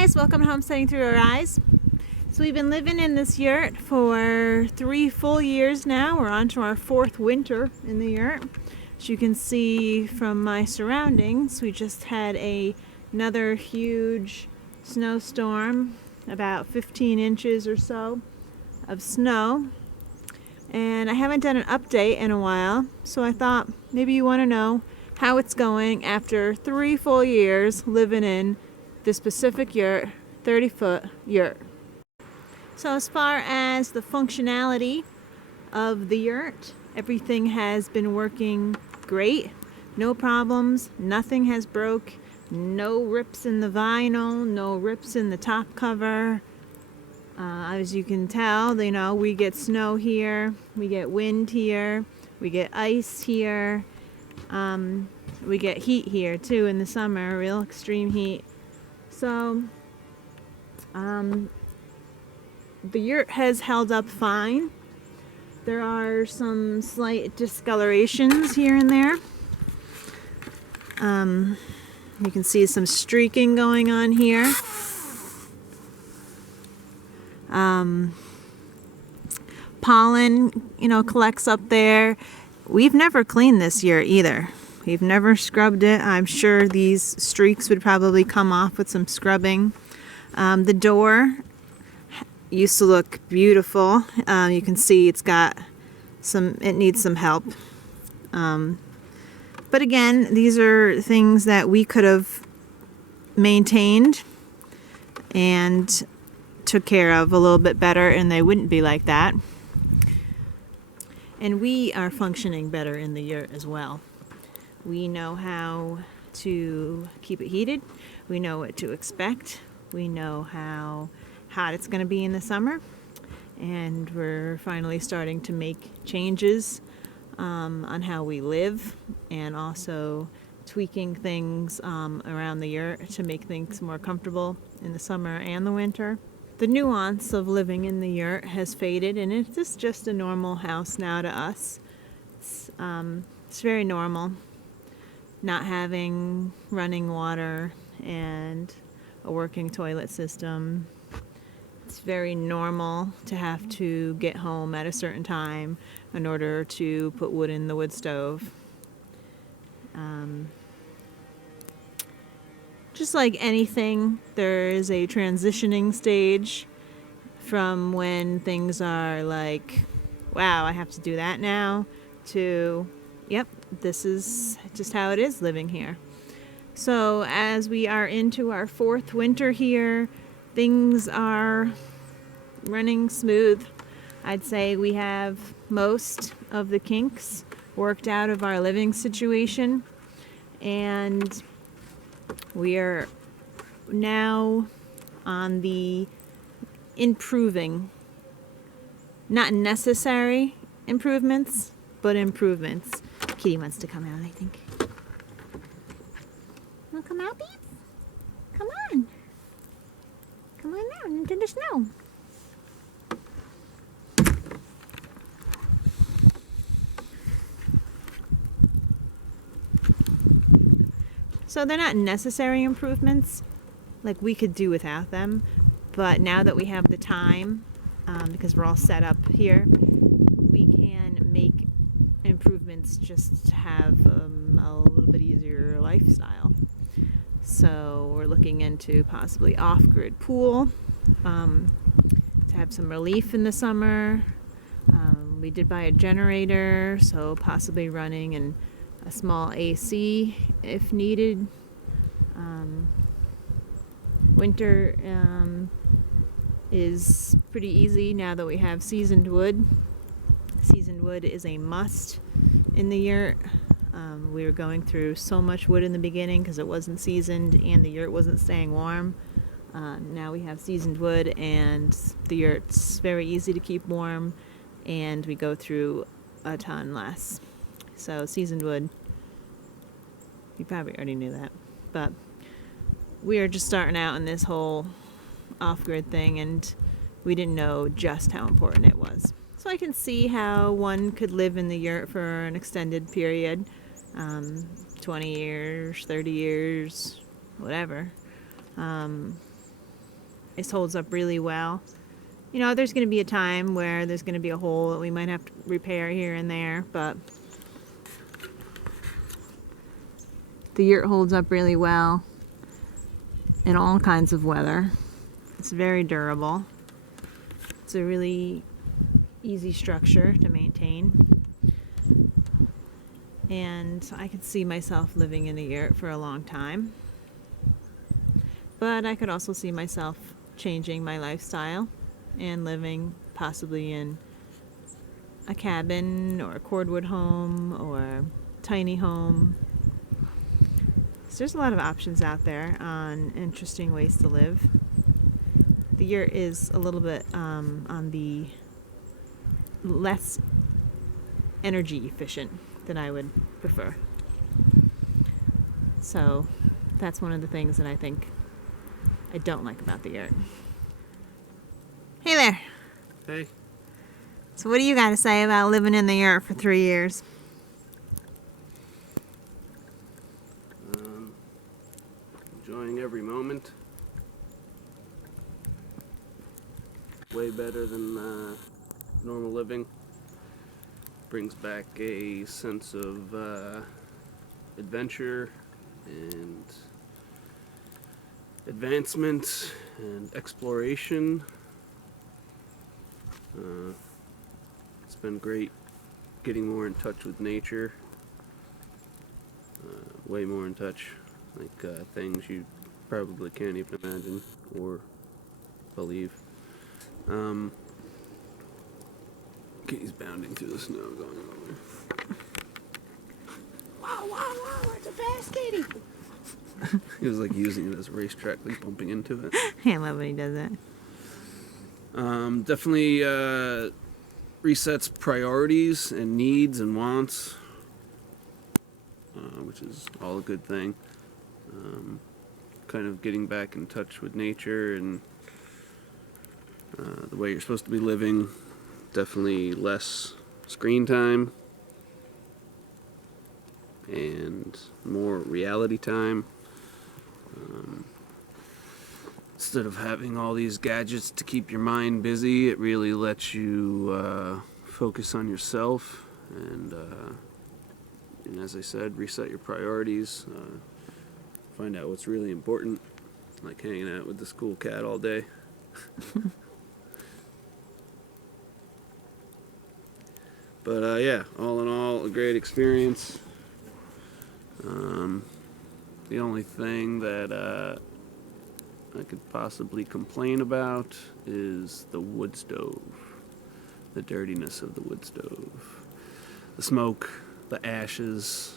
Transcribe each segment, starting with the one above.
guys, welcome to Homesteading Through Our Eyes. So we've been living in this yurt for 3 full years now. We're on to our 4th winter in the yurt. As you can see from my surroundings, we just had another huge snowstorm, about 15 inches or so of snow. And I haven't done an update in a while, so I thought maybe you want to know how it's going after 3 full years living in this Pacific yurt, 30-foot yurt. So as far as the functionality of the yurt, everything has been working great. No problems, nothing has broke, no rips in the vinyl, no rips in the top cover. As you can tell, we get snow here, we get wind here, we get ice here, we get heat here too in the summer, real extreme heat. So, the yurt has held up fine. There are some slight discolorations here and there. You can see some streaking going on here. Pollen, collects up there. We've never cleaned this yurt either. We've never scrubbed it. I'm sure these streaks would probably come off with some scrubbing. The door used to look beautiful. You can see it needs some help. But again, these are things that we could have maintained and took care of a little bit better, and they wouldn't be like that. And we are functioning better in the yurt as well. We know how to keep it heated. We know what to expect. We know how hot it's going to be in the summer. And we're finally starting to make changes on how we live, and also tweaking things around the yurt to make things more comfortable in the summer and the winter. The nuance of living in the yurt has faded, and it's just a normal house now to us. It's very normal not having running water and a working toilet system. It's very normal to have to get home at a certain time in order to put wood in the wood stove. Just like anything, there is a transitioning stage from when things are like, wow, I have to do that now, to, yep, this is just how it is living here. So as we are into our 4th winter here, things are running smooth. I'd say we have most of the kinks worked out of our living situation, and we are now on the improving, not necessary improvements, but improvements. Kitty wants to come out, I think. Wanna come out, babe? Come on. Come on out into the snow. So they're not necessary improvements, like we could do without them, but now that we have the time, because we're all set up here, we can make improvements just to have a little bit easier lifestyle. So we're looking into possibly off-grid pool, to have some relief in the summer. We did buy a generator, so possibly running a small AC if needed. Winter is pretty easy now that we have seasoned wood. Seasoned wood is a must in the yurt. We were going through so much wood in the beginning because it wasn't seasoned and the yurt wasn't staying warm. Now we have seasoned wood, and the yurt's very easy to keep warm, and we go through a ton less. So seasoned wood, you probably already knew that, but we are just starting out in this whole off-grid thing, and we didn't know just how important it was. So I can see how one could live in the yurt for an extended period, 20 years, 30 years, whatever. It holds up really well. You know, there's going to be a time where there's going to be a hole that we might have to repair here and there, but the yurt holds up really well in all kinds of weather. It's very durable. It's a really easy structure to maintain. And I could see myself living in a yurt for a long time. But I could also see myself changing my lifestyle and living possibly in a cabin or a cordwood home or tiny home. So there's a lot of options out there on interesting ways to live. The yurt is a little bit on the less energy efficient than I would prefer. So that's one of the things that I think I don't like about the yurt. Hey there. Hey. So what do you got to say about living in the yurt for 3 years? Enjoying every moment. Way better than normal living. Brings back a sense of adventure and advancement and exploration. It's been great getting more in touch with nature. Way more in touch. Like things you probably can't even imagine or believe. Kitty's bounding through the snow going over. Wow, wow, wow, it's a fast kitty. He was like using it as a racetrack, like bumping into it. I love when he does that. Definitely resets priorities and needs and wants, which is all a good thing. Kind of getting back in touch with nature and the way you're supposed to be living. Definitely less screen time and more reality time. Instead of having all these gadgets to keep your mind busy, it really lets you focus on yourself and as I said, reset your priorities, find out what's really important, like hanging out with this cool cat all day. But yeah, all in all, a great experience. The only thing that I could possibly complain about is the wood stove, the dirtiness of the wood stove, the smoke, the ashes.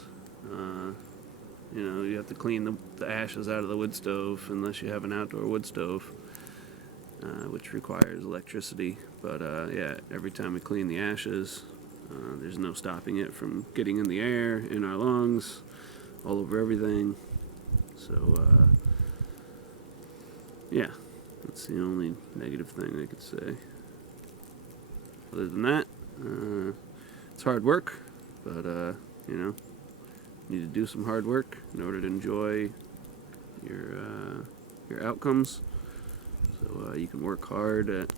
You have to clean the ashes out of the wood stove unless you have an outdoor wood stove, which requires electricity. But yeah, every time we clean the ashes, there's no stopping it from getting in the air, in our lungs, all over everything. So yeah, that's the only negative thing I could say. Other than that, it's hard work, but you need to do some hard work in order to enjoy your outcomes. So you can work hard at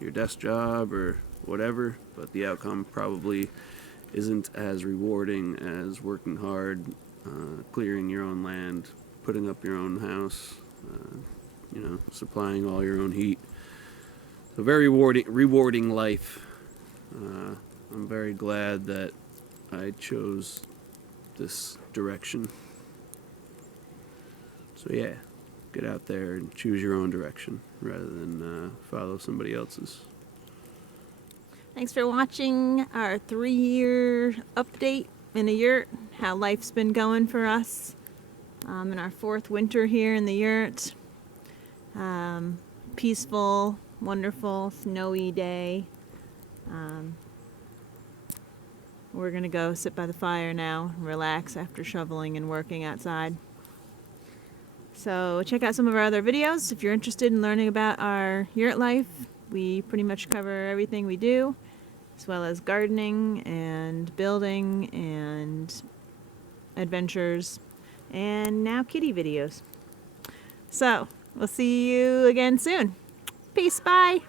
your desk job or whatever, but the outcome probably isn't as rewarding as working hard, clearing your own land, putting up your own house, supplying all your own heat. So very rewarding life. I'm very glad that I chose this direction. So yeah, get out there and choose your own direction rather than follow somebody else's. Thanks for watching our 3-year update in a yurt, how life's been going for us in our 4th winter here in the yurt. Peaceful, wonderful, snowy day. We're going to go sit by the fire now and relax after shoveling and working outside. So check out some of our other videos if you're interested in learning about our yurt life. We pretty much cover everything we do, as well as gardening and building and adventures, and now kitty videos. So We'll see you again soon. Peace, bye.